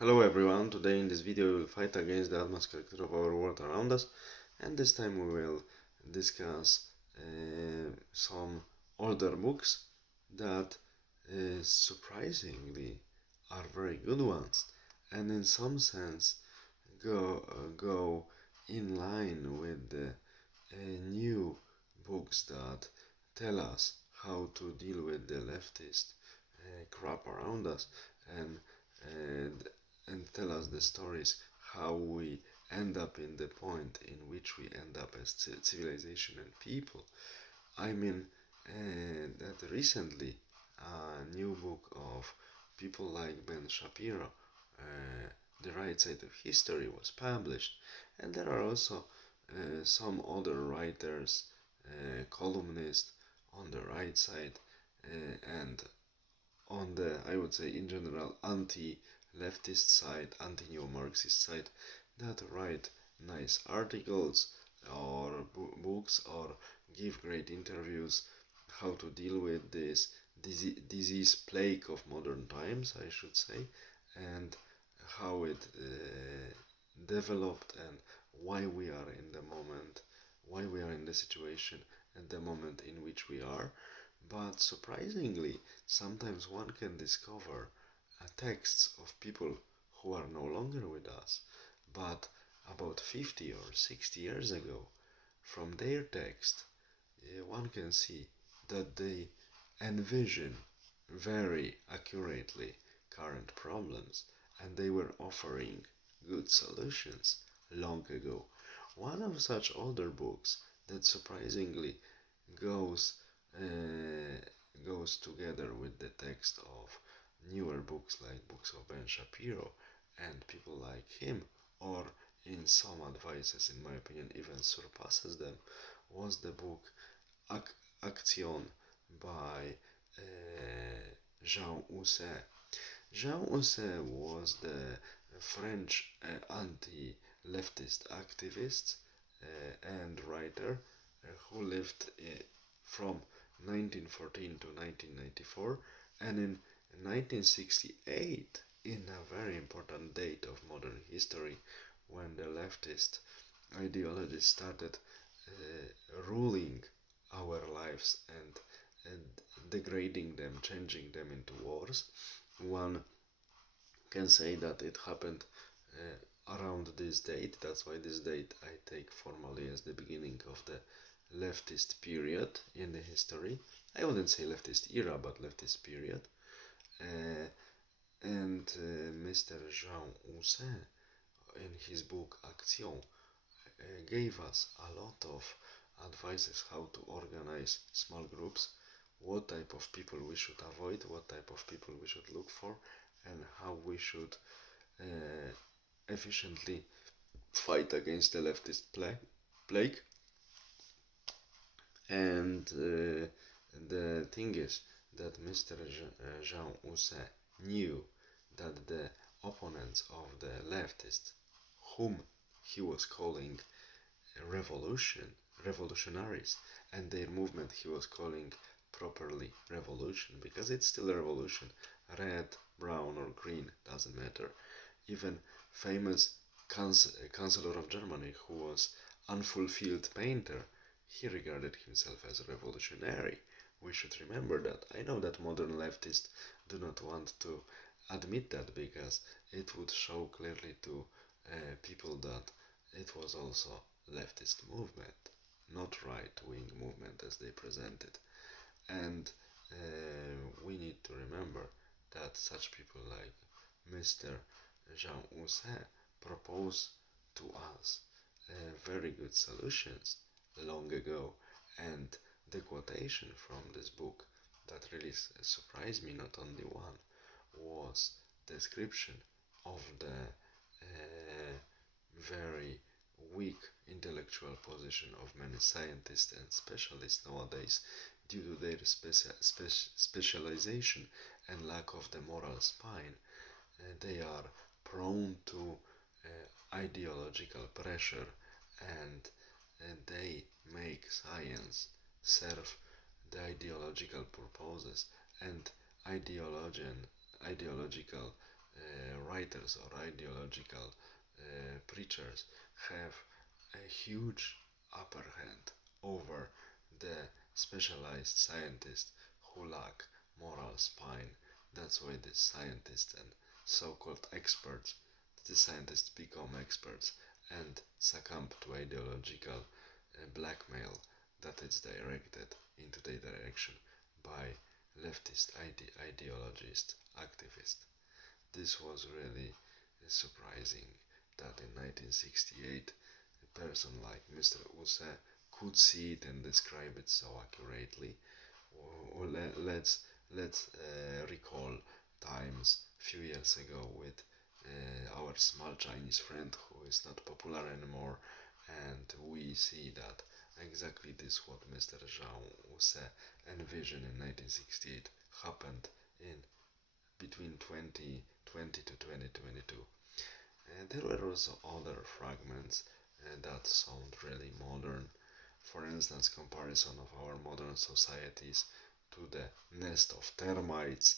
Hello everyone, today in this video we will fight against the atmosphere character of our world around us, and this time we will discuss some older books that surprisingly are very good ones and in some sense go in line with the new books that tell us how to deal with the leftist crap around us and and and tell us the stories how we end up in the point in which we end up as civilization and people. I mean, that recently a new book of people like Ben Shapiro, The Right Side of History, was published, and there are also some other writers, columnists on the right side, and on the, I would say, in general, anti-leftist side, anti-neo-Marxist side, that write nice articles or books or give great interviews how to deal with this disease plague of modern times, I should say, and how it developed and why we are in the moment, why we are in the situation at the moment in which we are. But surprisingly, sometimes one can discover texts of people who are no longer with us, but about 50 or 60 years ago. From their text, one can see that they envision very accurately current problems and they were offering good solutions long ago. One of such older books that surprisingly goes goes together with the text of newer books like books of Ben Shapiro and people like him, or in some advices, in my opinion, even surpasses them, was the book Action by Jean Housset. Jean Housset was the French anti-leftist activist and writer who lived from 1914 to 1994, and in 1968, in a very important date of modern history, when the leftist ideology started ruling our lives and degrading them, changing them into wars. One can say that it happened around this date. That's why this date I take formally as the beginning of the leftist period in the history. I wouldn't say leftist era, but leftist period. Uh, and Mr. Jean Housset, in his book Action, gave us a lot of advices how to organize small groups, what type of people we should avoid, what type of people we should look for, and how we should uh, efficiently fight against the leftist plague. And the thing is that Mr. Jean Housset knew that the opponents of the leftists, whom he was calling revolutionaries, and their movement he was calling properly revolution, because it's still a revolution, red, brown or green, doesn't matter. Even famous Chancellor of Germany, who was unfulfilled painter, he regarded himself as a revolutionary. We should remember that. I know that modern leftists do not want to admit that because it would show clearly to people that it was also leftist movement, not right-wing movement as they present it. And we need to remember that such people like Mr. Jean Housset propose to us very good solutions long ago, and the quotation from this book that really surprised me, not only one, was description of the very weak intellectual position of many scientists and specialists nowadays due to their specialization and lack of the moral spine. They are prone to ideological pressure, and they make science serve the ideological purposes and ideological writers or ideological preachers have a huge upper hand over the specialized scientists who lack moral spine. That's why the scientists and so-called experts, the scientists become experts and succumb to ideological blackmail that is directed into their direction by leftist ideologist activists. This was really surprising that in 1968 a person like Mr. Use could see it and describe it so accurately. Or let's recall times few years ago with our small Chinese friend who is not popular anymore, and we see that exactly this what Mr. Zhao Use envisioned in 1968 happened in between 2020 to 2022. And there were also other fragments that sound really modern. For instance, comparison of our modern societies to the nest of termites,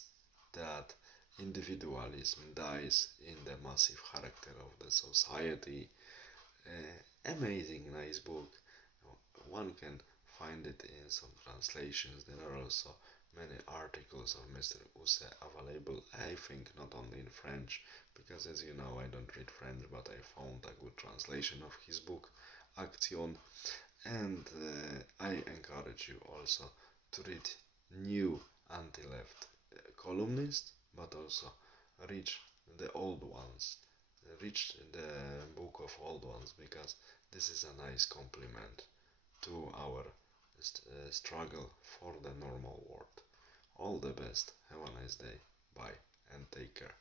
that individualism dies in the massive character of the society. Amazing, nice book. One can find it in some translations. There are also many articles of Mr. Use available, I think not only in French, because as you know I don't read French, but I found a good translation of his book Action, and I encourage you also to read new anti-left columnists, but also read the old ones, read the book of old ones, because this is a nice compliment to our struggle for the normal world. All the best. Have a nice day. Bye and take care.